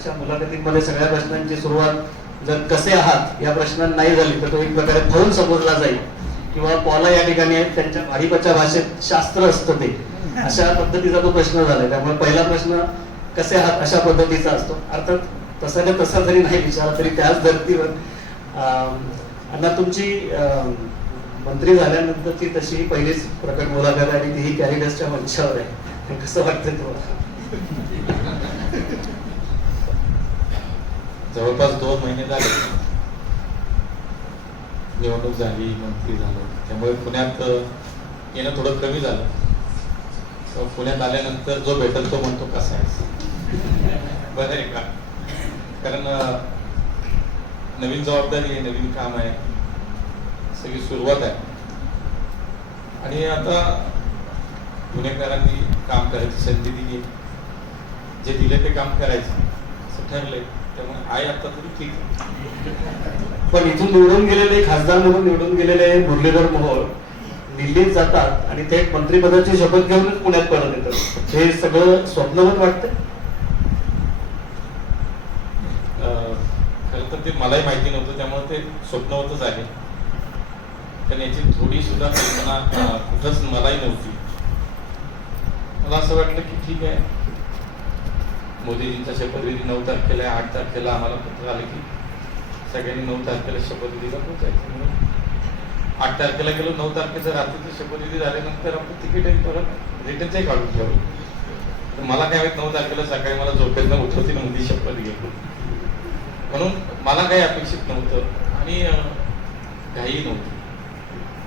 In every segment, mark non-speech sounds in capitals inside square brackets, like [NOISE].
अशा मुलाखतींमध्ये सगळ्या प्रश्नांची सुरुवात जर कसे आहात या प्रश्नांना नाही झाली तर तो एक प्रकारे फौल समजला जाईल. किंवा पॉला या ठिकाणी आहेत, त्यांच्या भाडीपाच्या भाषेत शास्त्र असतं ते. अशा पद्धतीचा तो प्रश्न झालाय. त्यामुळे पहिला प्रश्न कसे आहात अशा पद्धतीचा असतो. अर्थात तसा का तसा जरी नाही विचारला तरी त्याच धर्तीवर अं, अण्णा तुमची मंत्री झाल्यानंतरची तशी पहिलीच प्रकट मुलाखत आणि तीही कॅरिडसच्या मंचावर आहे. [LAUGHS] कसं वाटतं तुम्हाला? जवळपास दोन महिने झाले. निवडणूक झाली मंत्री झालो. त्यामुळे पुण्यात येणं थोडं कमी झालं. तर पुण्यात आल्यानंतर जो भेटल तो म्हणतो कसा आहे? बरं आहे का? कारण नवीन जबाबदारी आहे नवीन काम आहे. सगळी सुरुवात आहे. आणि आता पुणेकरांनी काम करायची संधी दिली. जे दिले ते काम करायचं. असं ठरलंय. त्यामुळे आहे आता तरी ठीक आहे. पण इथून निवडून गेलेले खासदार म्हणून निवडून गेलेले मुरलीधर मोहोळ दिल्लीत जातात आणि थेट मंत्रिपदाची शपथ घेऊनच पुण्यात परत येतात. हे सगळं स्वप्नवत वाटतं अं, खरं तर ते मलाही माहिती नव्हतं त्यामुळे ते स्वप्नवतच आहे. पण याची थोडी सुद्धा कल्पना कुठंच मलाही नव्हती. मला असं वाटलं की ठीक आहे. मोदीजींचा शपथविधी नऊ तारखेला आहे, आठ तारखेला आम्हाला पत्र आलं की सगळ्यांनी नऊ तारखेला शपथविधीला पोहोचायचं म्हणून आठ तारखेला गेलो नऊ तारखेचं रात्रीचं शपथविधी झाल्यानंतर आपण तिकीट परत रिटर्नचंही काढून ठेवलं. तर मला काय माहीत नऊ तारखेला सकाळी मला झोपेतनं उठवती नव्हती शपथ घेतली म्हणून मला काही अपेक्षित नव्हतं आणि अं, घाई नव्हती.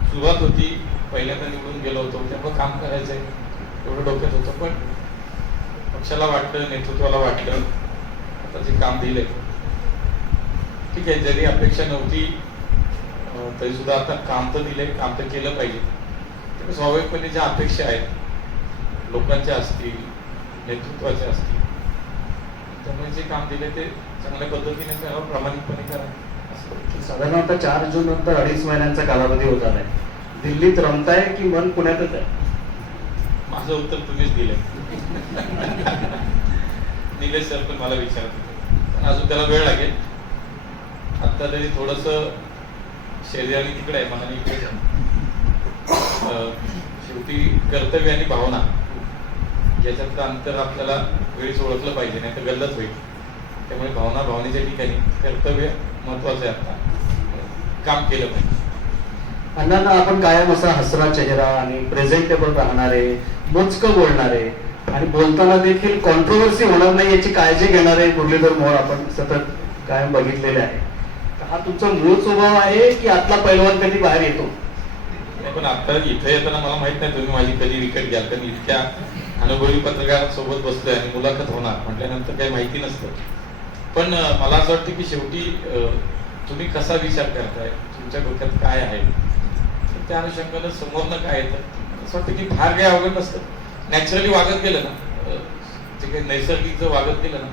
सुरुवात होती पहिल्यांदा निवडून गेलो होतो त्यामुळे काम करायचंय एवढं डोक्यात होतं पण पक्षाला वाटलं नेतृत्वाला वाटलं आता जे काम दिले ठीक आहे जरी अपेक्षा नव्हती तरी सुद्धा आता काम तर दिले काम तर केलं पाहिजे. तर स्वाभाविकपणे ज्या अपेक्षा आहेत लोकांच्या असतील नेतृत्वाच्या असतील त्यामुळे जे काम दिले ते चांगल्या पद्धतीने करावं प्रामाणिकपणे करा. असं साधारणतः चार जून नंतर अडीच महिन्यांचा कालावधी होत नाही दिल्लीत रमताय की मन पुण्यातच आहे? माझं उत्तर तुम्हीच दिलंय. निलेश सर पण मला विचारत होते. अजून त्याला वेळ लागेल. आता तरी थोडस शरीराने तिकडे आहे मनाने इकडे शेवटी कर्तव्य आणि भावना याच्यात अंतर आपल्याला वेळीच ओळखलं पाहिजे नाही तर गल्लत होईल. त्यामुळे भावना भावनेच्या ठिकाणी कर्तव्य महत्वाचं आहे आता. काम केलं पाहिजे. अण्णांना आपण कायम असा हसरा चेहरा आणि प्रेझेंटेबल राहणारे मोजकं बोलणारे आणि बोलताना देखील कॉन्ट्रोवर्सी होणार नाही याची काळजी घेणारे मुरलीधर मोहोळ आपण सतत कायम बघितलेले आहे. तर हा तुमचा मूळ स्वभाव आहे की आतला पैलवान कधी बाहेर येतो? नाही, पण आता इथे येताना मला माहीत नाही तुम्ही माझी कधी विकेट घ्याल. कारण इतक्या अनुभवी पत्रकारांसोबत बसलोय आणि मुलाखत होणार म्हटल्यानंतर काही माहिती नसतं. पण मला असं वाटतं की शेवटी तुम्ही कसा विचार करताय? तुमच्या डोक्यात काय आहे? तर त्या अनुषंगानं समोरनं काय येतं? असं वाटतं की फार काही अवघड नसतं. नॅचरली वागत गेलं ना. जे काही नैसर्गिक जर वागत गेलं ना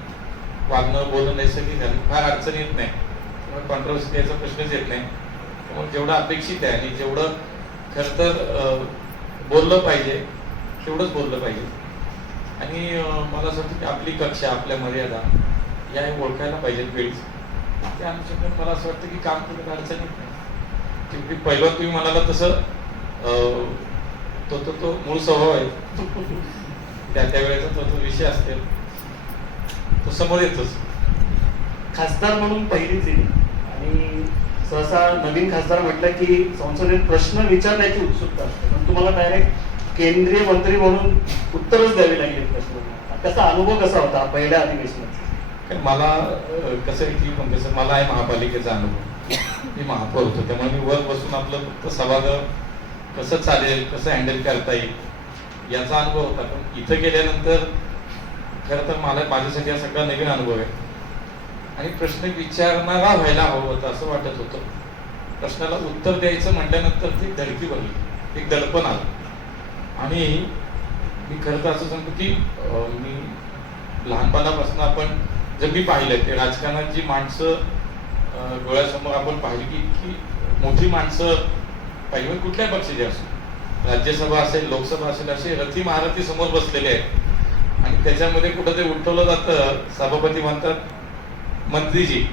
वागणं बोलणं नैसर्गिक झालं. फार अडचण येत नाही. त्यामुळे कॉन्ट्रोवर्सी द्यायचा प्रश्नच येत नाही. त्यामुळे जेवढं अपेक्षित आहे आणि जेवढं खर तर बोललं पाहिजे तेवढंच बोललं पाहिजे. आणि मला असं वाटतं की आपली कक्षा आपल्या मर्यादा या ओळखायला पाहिजेत वेळीच. त्या अनुषंगाने मला असं वाटतं की काम केलं अडचण येत नाही. पहिलं तुम्ही म्हणाला तसं तो तो तो मूळ स्वभाव आहे. त्या त्या वेळेचा तो तो विषय असते तो समोर येतोच. खासदार म्हणून पहिलीच येईल आणि सहसा नवीन खासदार म्हटलं की संसदेत प्रश्न विचारण्याची उत्सुकता असते. पण तुम्हाला डायरेक्ट केंद्रीय मंत्री म्हणून उत्तरच द्यावी लागली प्रश्न. त्याचा अनुभव कसा होता पहिल्या अधिवेशनात? मला कसं आहे की मला आहे महापालिकेचा अनुभव. मी महापौर होतो. त्यामुळे मी वर बसून आपलं फक्त सभागृह कसं चालेल कसं हँडल करता येईल याचा अनुभव होता. पण इथं गेल्यानंतर खरं तर मला माझ्यासाठी हा सगळा नवीन अनुभव आहे. आणि प्रश्न विचारणारा व्हायला हवं होतं असं वाटत होतं. प्रश्नाला उत्तर द्यायचं म्हटल्यानंतर ती धडकी बनली. एक दडपण आलं. आणि मी खरं तर असं सांगतो की मी लहानपणापासून आपण जर मी पाहिलं ते राजकारणात जी माणसं डोळ्यासमोर आपण पाहिली की की मोठी माणसं पाहिजे कुठल्याही पक्षाचे असो. राज्यसभा असेल लोकसभा असेल असे रथी महारथी समोर बसलेले आहेत. आणि त्याच्यामध्ये कुठं ते उठवलं जातं सभापती म्हणतात मंत्रीजी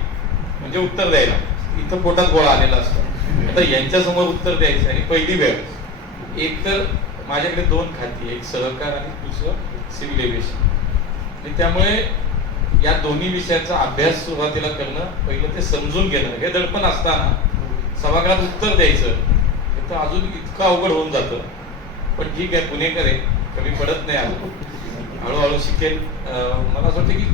म्हणजे उत्तर द्यायला. इथं पोटात गोळा आलेला असतो. आता यांच्यासमोर उत्तर द्यायचं आणि पहिली वेळ. एक तर माझ्याकडे दोन खाती एक सहकार आणि दुसरं सिव्हिल एव्हिएशन. आणि त्यामुळे या दोन्ही विषयाचा अभ्यास सुरुवातीला करणं पहिलं ते समजून घेणं हे दडपण असताना सभागृहात उत्तर द्यायचं. तर अजून इतकं अवघड होऊन जातं. पण ठीक आहे पुणेकर आहे कमी पडत नाही अजून हळूहळू शिकेल. मला असं वाटतं की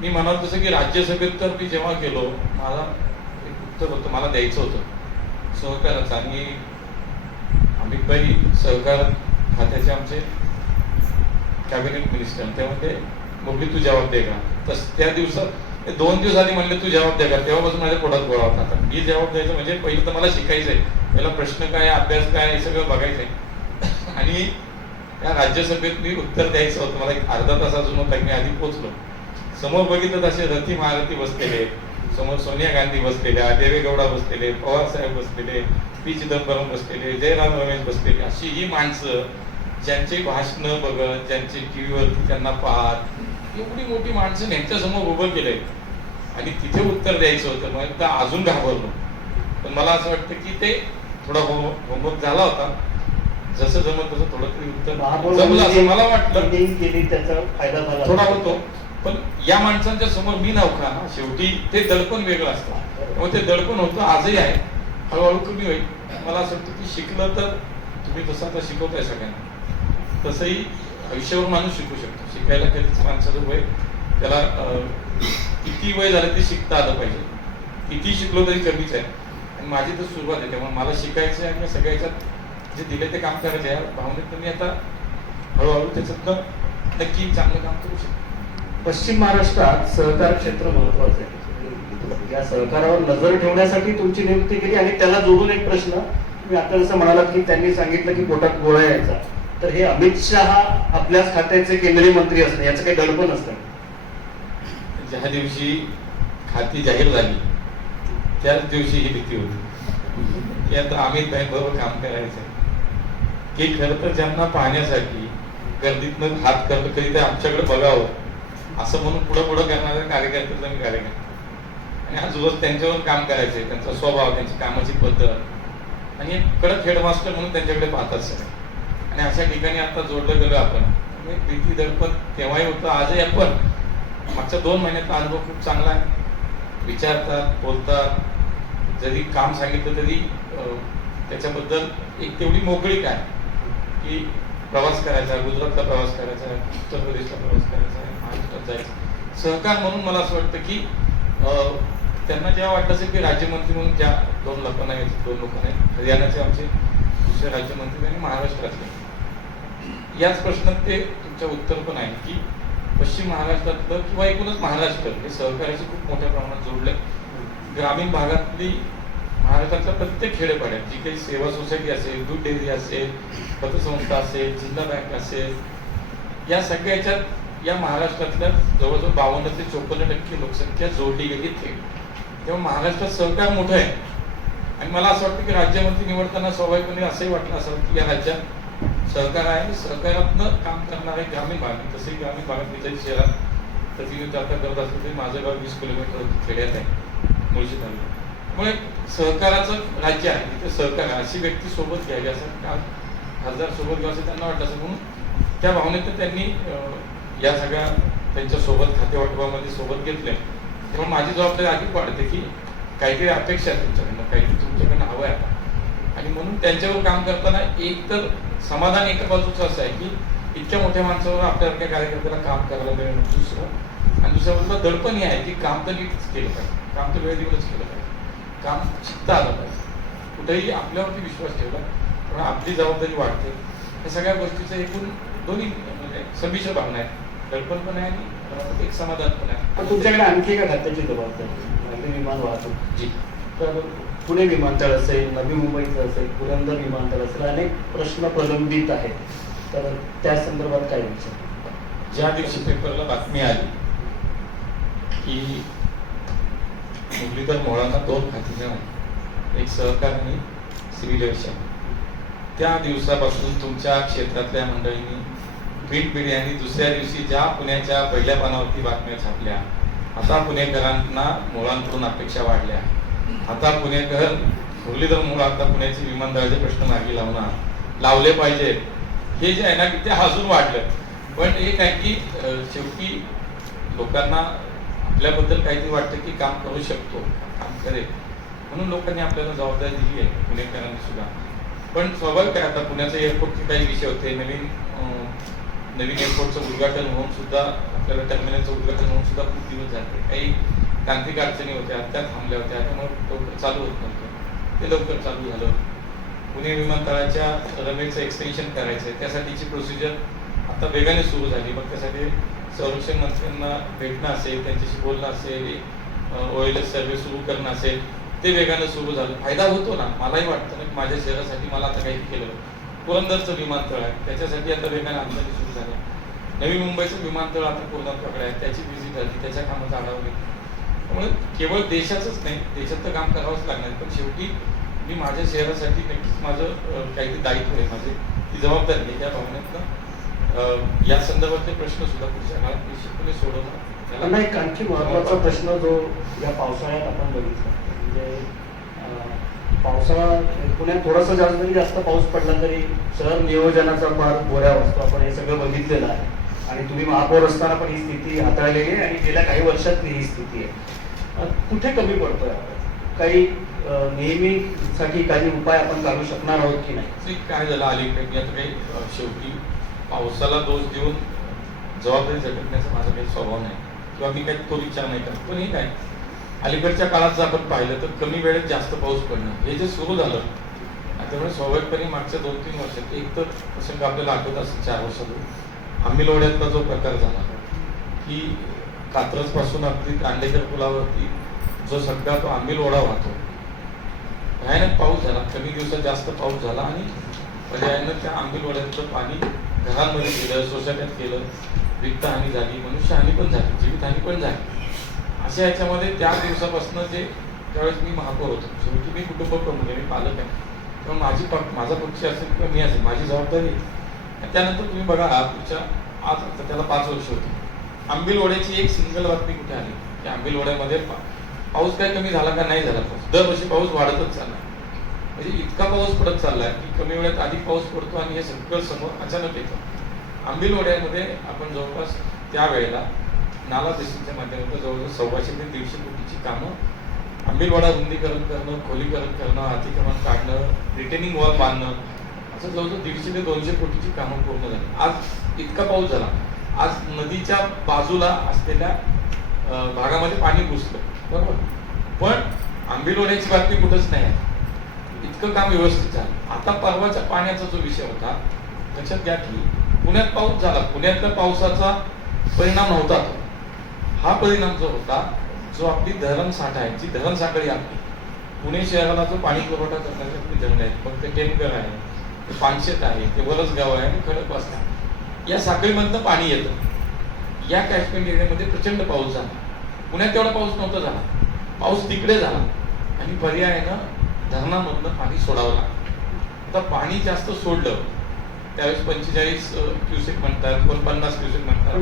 मी म्हणाल तसं की राज्यसभेत तर मी जेव्हा गेलो मला एक उत्तर होतं मला द्यायचं होतं. सहकाराचं. आणि अमितभाई सहकार खात्याचे आमचे कॅबिनेट मिनिस्टर. तेव्हा ते मुरली तू जबाब दे का? तस त्या दिवसात दोन दिवस आधी म्हणले तू जबाब दे का? तेव्हापासून माझ्या पोटात गोळा होता. मी जबाब द्यायचं म्हणजे पहिलं तर मला शिकायचं आहे त्याला प्रश्न काय अभ्यास काय हे सगळं बघायचंय. आणि त्या राज्यसभेत मी उत्तर द्यायचं होतं. मला एक अर्धा तास अजून होता मी आधी पोचलो. समोर बघितलं तसे रथी महारथी बसलेले समोर सोनिया गांधी बसलेल्या देवेगौडा बसलेले पवार साहेब बसलेले पी चिदंबरम बसलेले जयराम रमेश बसलेले अशी ही माणसं ज्यांचे भाषण बघत ज्यांचे टीव्हीवरती त्यांना पाहत एवढी मोठी माणसं यांच्यासमोर उभं केलंय. आणि तिथे उत्तर द्यायचं होतं. मग एकदा अजून घाबरलो. पण मला असं वाटतं की ते थोडा होमवर्क झाला होता. जसं जमत तसं थोडं तरी उत्तर जमलं असं मला वाटलं. Meeting केली त्याचा फायदा झाला. थोडा होतो. पण या माणसांच्या समोर मी नव्हता ना शेवटी ते दडपण वेगळं असतं. मग ते दडपण होतं. आजही आहे. हळूहळू कमी होईल. मला असं वाटतं की शिकलं तर तुम्ही जसं आता शिकवताय सगळ्यांना तसंही आयुष्यावर माणूस शिकू शकतो. शिकायला कधीच माणसाचं वय त्याला किती वय झालं ते शिकता आलं पाहिजे. किती शिकलो तरी कमीच आहे. माझी तर सुरुवात आहे त्यामुळे मला शिकायचं आहे आणि सगळ्याच्यात जे दिले ते काम करायचं आहे. या भावनेत मी आता हळूहळू त्याच्यातनं नक्की चांगलं काम करू शकतो. पश्चिम महाराष्ट्रात सहकार क्षेत्र महत्वाचं आहे. या सहकारावर नजर ठेवण्यासाठी तुमची नियुक्ती केली आणि त्याला जोडून एक प्रश्न मी आता जसं म्हणालात की त्यांनी सांगितलं की पोटात गोळा यायचा. तर हे अमित शहा आपल्याच खात्याचे केंद्रीय मंत्री असणं याचं काही दडपण असतं. ज्या दिवशी खाती जाहीर झाली त्याच दिवशी ही भीती होती. की आता आम्ही बरोबर काम करायचं की खरं तर ज्यांना पाहण्यासाठी गर्दीतनं हात करतो कधी ते आमच्याकडे बघावं. असं म्हणून पुढं पुढं करणाऱ्या कार्यकर्त्याचा मी कार्यकर्ता. आणि आज रोज त्यांच्यावर काम करायचे त्यांचा स्वभाव त्यांची कामाची पद्धत. आणि कडक हेडमास्टर म्हणून त्यांच्याकडे पाहतात सगळे. आणि अशा ठिकाणी आता जोडलं गेलो आपण. म्हणजे त्यामुळे भीती दडपण तेव्हाही होतं आजही आपण. मागच्या दोन महिन्याचा अनुभव खूप चांगला आहे. विचारतात बोलतात. जरी काम सांगितलं तरी त्याच्याबद्दल एक तेवढी मोकळीक आहे की प्रवास करायचा गुजरातला प्रवास करायचा उत्तर प्रदेशला प्रवास करायचा आहे महाराष्ट्रात जायचं. सहकार म्हणून मला असं वाटतं की त्यांना जेव्हा वाटत असेल की राज्यमंत्री म्हणून ज्या दोन लोकांना आहेत दोन लोकांना आहेत हरियाणाचे आमचे दुसरे राज्यमंत्री आणि महाराष्ट्रातले. याच प्रश्नात ते तुमच्या उत्तर पण आहे की पश्चिम महाराष्ट्रातलं किंवा एकूणच महाराष्ट्र हे सहकार्याशी खूप मोठ्या प्रमाणात जोडलं ग्रामीण भागातली महाराष्ट्रातल्या प्रत्येक खेडेपाड्यात जी काही सेवा सोसायटी असेल दूध डेअरी असेल पतसंस्था असेल जिल्हा बँक असेल या सगळ्या याच्यात या महाराष्ट्रातल्या जवळजवळ बावन्न ते चोपन्न टक्के लोकसंख्या जोडली गेली थेट. तेव्हा महाराष्ट्रात सहकार मोठं आहे. आणि मला असं वाटतं की राज्यमंत्री निवडताना स्वाभाविकपणे असंही वाटलं असं की या राज्यात सहकार आहे. सहकारातनं काम करणार आहे ग्रामीण भाग आहे. तसेही ग्रामीण भागात जरी शहरात प्रतिनिधित्व आता करत असलं तरी माझं गाव वीस किलोमीटर खेड्यात आहे. मुळशी तालुका त्यामुळे सहकाराचं राज्य आहे. तिथे सहकार आहे. अशी व्यक्ती सोबत घ्यावी असं का खासदार सोबत घ्यावं असं त्यांना वाटलं असं म्हणून त्या भावनेत त्यांनी या सगळ्या त्यांच्यासोबत खातेवाटपामध्ये सोबत घेतले तेव्हा माझी जबाबदारी अधिक वाढते की काहीतरी अपेक्षा आहे तुमच्याकडनं काहीतरी तुमच्याकडनं हवं आहे आता. आणि म्हणून त्यांच्यावर काम करताना एक तर समाधान एका बाजूचं असं आहे की इतक्या मोठ्या माणसावर आपल्यासारख्या कार्यकर्त्याला काम करायला मिळणं दुसरं. आणि दुसऱ्या बाजूला दडपण हे आहे की काम तर नीटच केलं पाहिजे. काम तर वेळ देऊनच केलं पाहिजे. काम शिकता आलं पाहिजे. कुठेही आपल्यावरती विश्वास ठेवला पण आपली जबाबदारी वाढते. या सगळ्या गोष्टीचं एकूण दोन्ही म्हणजे संमिश्र भावना आहे. दडपण पण आहे आणि एक समाधान पण आहे. पण तुमच्याकडे आणखी एका खात्याची जबाबदारी विमान वाहतूक. जी. तर पुणे विमानतळ असेल नवी मुंबईचं असेल पुरंदर विमानतळ असेल अनेक प्रश्न प्रलंबित आहेत. तर त्या संदर्भात काय विचार? ज्या दिवशी पेपरला बातमी आली की मुरलीधर मोळांना दोन खाती देऊन एक सहकार आणि सिव्हिल त्या दिवसापासून तुमच्या क्षेत्रातल्या मंडळींनी प्रिंट मीडियाने दुसऱ्या दिवशी ज्या पुण्याच्या पहिल्या पानावरती बातम्या छापल्या आता पुणेकरांना मुळांकडून अपेक्षा वाढल्या. आता पुणेकर मुरलीधर मोळ आता पुण्याचे विमानतळाचे प्रश्न मार्गी लावणार लावले पाहिजे. हे जे आहे ना की ते अजून वाढलं. पण एक आहे की शेवटी लोकांना आपल्याबद्दल काहीतरी वाटतं की काम करू शकतो काम करेल. म्हणून लोकांनी आपल्याला जबाबदारी दिली आहे पुणेकरांनी सुद्धा. पण स्वाभाविक आहे आता पुण्याचे एअरपोर्टचे काही विषय होते. नवीन नवीन एअरपोर्टचं उद्घाटन होऊन सुद्धा आपल्याला टर्मिनलचं उद्घाटन होऊन सुद्धा खूप दिवस झाले. काही तांत्रिक अडचणी होत्या त्या थांबल्या होत्या. त्यामुळे लवकर चालू होत नव्हतं. ते लवकर चालू झालं. पुणे विमानतळाच्या रनवेचं एक्सटेन्शन करायचं आहे त्यासाठीची प्रोसिजर आता वेगाने सुरू झाली. मग त्यासाठी संरक्षण मंत्र्यांना भेटणं असेल त्यांच्याशी बोलणं असेल ओ एल एस सर्वे सुरू करणं असेल ते वेगानं सुरू झालं. फायदा होतो ना? मलाही वाटतं ना माझ्या शहरासाठी मला आता काही केलं. पुरंदरचं विमानतळ आहे. त्याच्यासाठी आता वेगाने हालचाली सुरू झाल्या नवी मुंबईचं विमानतळ आता पूर्णत्वाकडे आहे. त्याची व्हिजिट झाली. त्याच्या कामाचा आढावा घेतला. त्यामुळे केवळ देशाचंच नाही देशात तर काम करावंच लागणार पण शेवटी मी माझ्या शहरासाठी नक्कीच माझं काहीतरी दायित्व आहे. माझे ती जबाबदारी आहे. त्या भावनेतनं या संदर्भातले प्रश्न सुद्धा पुढच्या काळात निश्चितपणे सोडवणार त्याला एक आणखी महत्त्वाचा प्रश्न जो या पावसाळ्यात आपण बघितला म्हणजे पावसाळा पुण्यात थोडासा जास्त जरी जास्त पाऊस पडला तरी शहर नियोजनाचा फार बोऱ्या असतो आपण हे सगळं बघितलेलं आहे. आणि तुम्ही महापौर असताना पण ही स्थिती हाताळलेली आहे आणि गेल्या काही वर्षात ही स्थिती आहे. कुठे कमी पडतोय आपण? काही नेहमीसाठी काही उपाय आपण काढू शकणार आहोत की नाही? काय झालं अलीकडे? काही शेवटी पावसाला दोष देऊन जबाबदारी झटकण्याचा माझा काही स्वभाव नाही. किंवा मी काही तो विचार नाही करत. पण हे काय? अलीकडच्या काळात जर आपण पाहिलं तर कमी वेळेत जास्त पाऊस पडणं. हे जे सुरू झालं त्यामुळे स्वाभाविकपणे मागच्या दोन तीन वर्षात एक तर प्रसंग आपल्याला आठवत असेल चार वर्षातून आम्ही लोढ्यातला जो प्रकार झाला की कात्रजपासून अगदी दांडेकर पुलावरती जो सगळा तो आंबिलवाडा वाहतो. भयानक पाऊस झाला कमी दिवसात जास्त पाऊस झाला आणि पर्यायानं त्या आंबिलवाड्यातलं पाणी घरांमध्ये केलं सोसायट्यात केलं वित्तहानी झाली मनुष्यहानी पण झाली जीवितहानी पण झाली. अशा याच्यामध्ये त्या दिवसापासून जे त्यावेळेस मी महापौर होतो. शेवटी मी कुटुंब प्रमुख आहे मी पालक आहे. किंवा माझी पक्ष माझा पक्ष असेल किंवा मी असेल माझी जबाबदारी आहे. आणि त्यानंतर तुम्ही बघा पुढच्या आज आता त्याला पाच वर्ष होती. आंबिलवड्याची एक सिंगल बातमी कुठे आली? की आंबिलवड्यामध्ये पा- पाऊस काय कमी झाला का नाही झाला? पाऊस दरवर्षी पाऊस वाढतच चालला. म्हणजे इतका पाऊस पडत चाललाय की कमी वेळात अधिक पाऊस पडतो आणि हे सगळं समोर अचानक येतं. आंबीलवाड्यामध्ये आपण जवळपास त्यावेळेला नाला देशीच्या माध्यमातून जवळजवळ सव्वाशे ते दीडशे कोटीची कामं आंबिलवाडा रुंदीकरण करणं खोलीकरण करणं अतिक्रमण काढणं रिटेनिंग वॉल बांधणं असं जवळजवळ दीडशे ते दोनशे कोटीची कामं पूर्ण झाली. आज इतका पाऊस झाला. आज नदीच्या बाजूला असलेल्या भागामध्ये पाणी घुसलं. बरोबर? पण आंबीलवाड्याची बातमी कुठंच नाही आहे. इतकं काम व्यवस्थित झालं. आता परवाच्या पाण्याचा जो विषय होता लक्षात घ्या की पुण्यात पाऊस झाला. पुण्यातल्या पावसाचा परिणाम नव्हता तो. हा परिणाम जो होता जो आपली धरण साठा आहे जी धरण साखळी आपली. पुणे शहराला जो पाणी पुरवठा करण्याची आपली धरण आहेत मग ते टेमकर आहे ते पानशेत आहे ते वरसगाव आहे आणि खडकवासला या साखळीमधनं पाणी येतं. या कॅशमेंट एरियामध्ये प्रचंड पाऊस झाला. पुण्यात तेवढा पाऊस नव्हता झाला. पाऊस तिकडे झाला. आणि पर्यायानं धरणामधनं पाणी सोडावं लागलं आता पाणी जास्त सोडलं त्यावेळेस पंचेचाळीस क्युसेक म्हणतात कोण पन्नास क्युसेक म्हणतात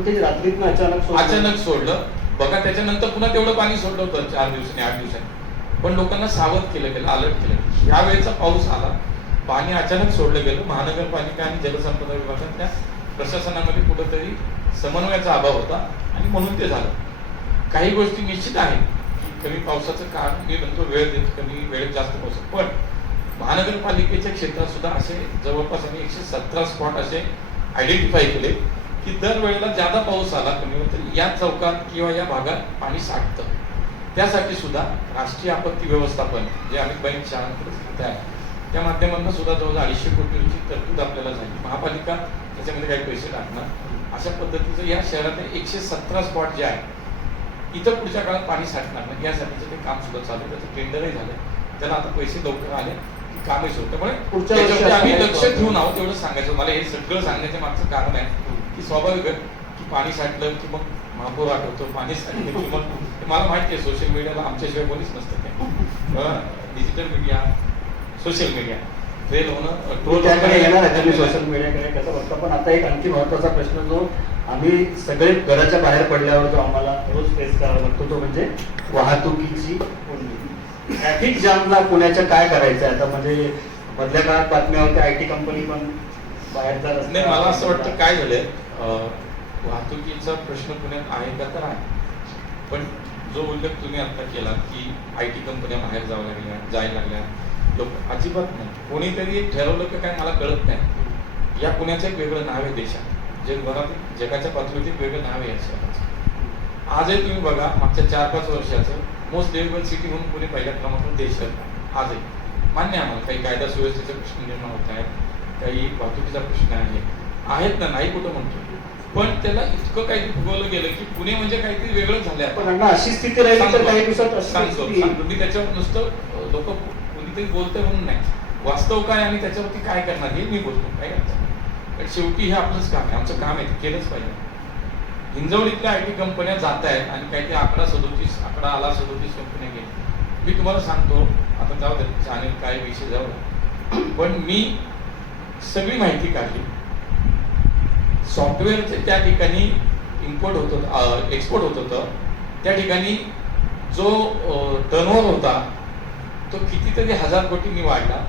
अचानक सोडलं. अचानक सोडलं. बघा त्याच्यानंतर पुन्हा तेवढं पाणी सोडलं होतं चार दिवसांनी आठ दिवसांनी. पण लोकांना सावध केलं गेलं अलर्ट केलं गेलं. यावेळेचा पाऊस आला पाणी अचानक सोडलं गेलं. महानगरपालिका आणि जलसंपदा विभागातल्या प्रशासनामध्ये कुठंतरी समन्वयाचा अभाव होता आणि म्हणून ते झालं. काही गोष्टी निश्चित आहेत. कमी पावसाचं कारण मी म्हणतो वेळ देत कमी वेळेत जास्त पाऊस. पण महानगरपालिकेच्या क्षेत्रात सुद्धा असे जवळपास आम्ही एकशे सतरा स्पॉट असे आयडेंटिफाय केले की दरवेळेला ज्यादा पाऊस आला कमी होत या चौकात किंवा या भागात पाणी साठतं. त्यासाठी सुद्धा राष्ट्रीय आपत्ती व्यवस्थापन जे अनेक बँक शाळांकडे आहे त्या माध्यमातून सुद्धा जवळजवळ अडीचशे कोटीची तरतूद आपल्याला झाली. महापालिका त्याच्यामध्ये काही पैसे टाकणार. अशा पद्धतीचं या शहरातले एकशे सतरा स्पॉट जे आहे इथं पुढच्या काळात पाणी साठणार नाही. यासाठीचं ते काम सुद्धा चालू त्याचं टेंडरही झालं. त्याला आता पैसे लवकर आले की कामही सुरू त्यामुळे पुढच्या आम्ही लक्ष ठेवून आहोत एवढं सांगायचं. मला हे सगळं सांगण्याच्या मागचं कारण आहे की स्वाभाविक आहे की पाणी साठलं की मग महापौर आठवतो. पाणी साठलं की मग मला माहिती आहे. सोशल मीडियाला आमच्याशिवाय कोणीच नसतं ते digital media social media fail होणं तुम्ही सोशल मीडियाकडे कसं बघता? पण आता एक आणखी महत्त्वाचा प्रश्न जो आम्ही सगळे घराच्या बाहेर पडल्यावर जो आम्हाला रोज फेस करावा लागतो तो म्हणजे वाहतुकीची कोंडी ट्रॅफिक जामला पुण्याच्या काय करायचं आता म्हणजे मधल्या काळात बातम्या होत्या आय टी कंपनी पण बाहेरचा रस्ता नाही मला असं वाटतं काय झालंय? वाहतुकीचा प्रश्न पुण्यात आहे का तर आहे. पण जो उल्लेख तुम्ही आता केला की आय टी कंपन्या बाहेर जावं लागल्या जायला लागल्या लोक अजिबात नाही. कोणीतरी ठरवलं की काय मला कळत नाही. या पुण्याचं एक वेगळं नाव आहे देशात. जगभरात जगाच्या पातळीवरती वेगळं नाव आहे शहराचं आजही तुम्ही बघा मागच्या चार पाच वर्षाचं मोस्ट लिव्हेबल सिटी म्हणून पुणे पहिल्या क्रमांकावर देश आजही. मान्य आहे आम्हाला काही कायदा सुव्यवस्थेचे प्रश्न निर्माण होत आहेत काही वाहतुकीचा प्रश्न आहे. आहेत ना नाही कुठं म्हणतो. पण त्याला इतकं काही फुगवलं गेलं की पुणे म्हणजे काहीतरी वेगळं झालंय पण अशी स्थिती राहिली तर सांगतो, काही दिवसात अशी सांगतो. स्थिती येईल. सांगतो. मी त्याच्यावर नुसतं लोक कोणीतरी बोलतंय म्हणून नाही. वास्तव काय आणि त्याच्यावरती काय करणार हे मी बोलतो. काय करतो शेवटी हे आपलंच काम आहे. आमचं काम आहे केलंच पाहिजे. हिंजवडीतल्या आय टी कंपन्या जात आहेत आणि काही ते आकडा सदोतीस आकडा आला सदोतीस कंपन्या गेल्या. मी तुम्हाला सांगतो आता जाऊ दे चॅनेल काय विषय जाऊ पण मी सगळी माहिती काढली. सॉफ्टवेअरचे त्या ठिकाणी इम्पोर्ट होत होतं एक्सपोर्ट होत होतं. त्या ठिकाणी जो टर्नओव्हर होता तो कितीतरी हजार कोटींनी वाढला.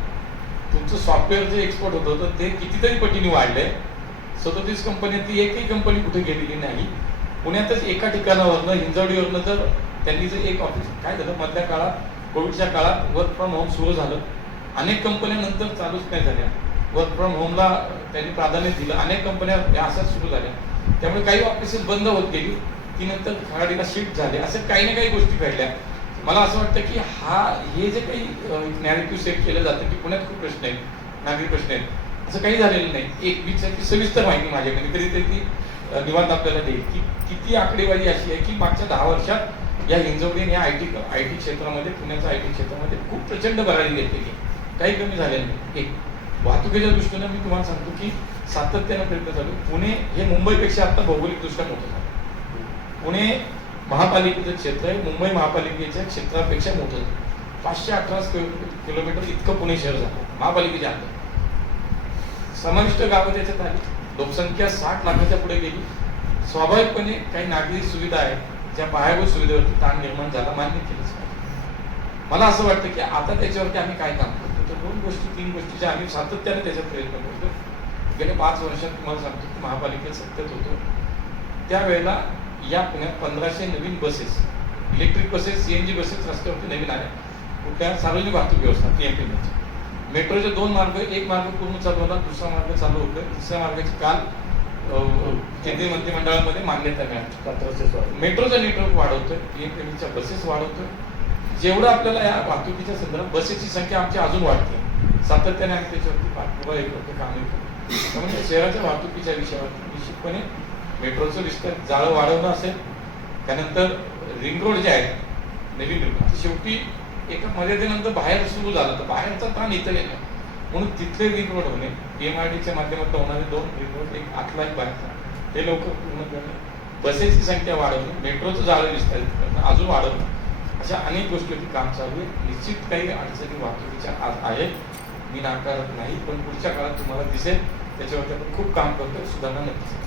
तुमचं सॉफ्टवेअर जे एक्सपोर्ट होत होतं ते कितीतरी पटीने वाढलंय. सदोतीस ती एकही कंपनी कुठे गेलेली नाही. पुण्यातच एका ठिकाणावरनं हिंजवडीवरनं जर त्यांनी जर एक ऑफिस काय झालं मधल्या काळात कोविडच्या काळात वर्क फ्रॉम होम सुरू झालं. अनेक कंपन्या नंतर चालूच नाही झाल्या. वर्क फ्रॉम होमला त्यांनी प्राधान्य दिलं. अनेक कंपन्या या सुरू झाल्या. त्यामुळे काही ऑफिसेस बंद होत गेली. ती नंतर खराडीला शिफ्ट झाले. असं काही ना काही गोष्टी घडल्या. मला असं वाटतं की हा हे जे काही नॅरेटिव्ह सेट केलं जातं की पुण्यात खूप प्रश्न आहेत नागरिक प्रश्न आहेत असं काही झालेलं नाही. एक वीसची सविस्तर माहिती माझ्याकडे तरी तरी ती निवांत आपल्याला देईल. की किती आकडेवारी अशी आहे की मागच्या दहा वर्षात या हिंजवडीने या आय टी आय टी क्षेत्रामध्ये पुण्याच्या आय टी क्षेत्रामध्ये खूप प्रचंड भरारी घेतलेली आहे. काही कमी झालेलं नाही. एक वाहतुकीच्या दृष्टीनं मी तुम्हाला सांगतो की सातत्यानं प्रयत्न चालू. पुणे हे मुंबईपेक्षा आता भौगोलिकदृष्ट्या मोठं झालं. पुणे महापालिकेचं क्षेत्र आहे. मुंबई महापालिकेच्या क्षेत्रापेक्षा मोठं झालं पाचशे अठरा किलोमीटर इतकं पुणे शहर झालं. महापालिकेच्या अंतर समाविष्ट गावं त्याच्यात आली लोकसंख्या साठ लाखाच्या पुढे गेली. स्वाभाविकपणे काही नागरिक सुविधा आहेत. ज्या पायाभूत सुविधेवरती ताण निर्माण झाला मान्य केलंच पाहिजे. मला असं वाटतं की आता त्याच्यावरती आम्ही काय काम करतो? तर दोन गोष्टी तीन गोष्टीच्या आम्ही सातत्याने त्याच्यात प्रयत्न करतो गेल्या पाच वर्षात तुम्हाला सांगतो की महापालिकेत सत्तेत होतो. त्यावेळेला या पुण्यात पंधराशे नवीन buses electric buses CNG buses रस्त्यावरती नवीन आल्या. कुठल्या? सार्वजनिक वाहतूक व्यवस्था पीएमपीची मेट्रोचे दोन मार्ग एक मार्ग पूर्ण चालू होता दुसरा मार्ग चालू होतोय. तिसऱ्या मार्गाची काल केंद्रीय मंत्रिमंडळामध्ये मान्यता मिळाली. मेट्रोचं नेटवर्क वाढवतोय पीएमपीच्या बसेस वाढवतोय. जेवढं आपल्याला या वाहतुकीच्या संदर्भात बसेसची संख्या आमची अजून वाढते. सातत्याने आम्ही त्याच्यावरती पाठपुरावा हे करतो काम करतो त्यामुळे शहराच्या वाहतुकीच्या विषयावर निश्चितपणे मेट्रोचं विस्तार जाळं वाढवणं असेल त्यानंतर रिंग रोड जे आहेत नवीन रिंग शेवटी एका मर्यादेनंतर बाहेर सुरू झालं तर बाहेरचा ताण इथं येणार म्हणून तिथले रिंग रोड होणे एम आय डीच्या माध्यमातून होणारे दोन रिंग रोड एक आतला एक बाहेरचा. ते लवकर पूर्ण करणे. बसेसची संख्या वाढवणे मेट्रोचं जाळं विस्तारित करणं अजून वाढवणं. अशा अनेक गोष्टीवरती काम चालू आहे निश्चित काही अडचणी वाहतुकीच्या आज आहेत. मी नाकारत नाही पण पुढच्या काळात तुम्हाला दिसेल. त्याच्यावरती आपण खूप काम करतोय. सुधारणा नक्कीच.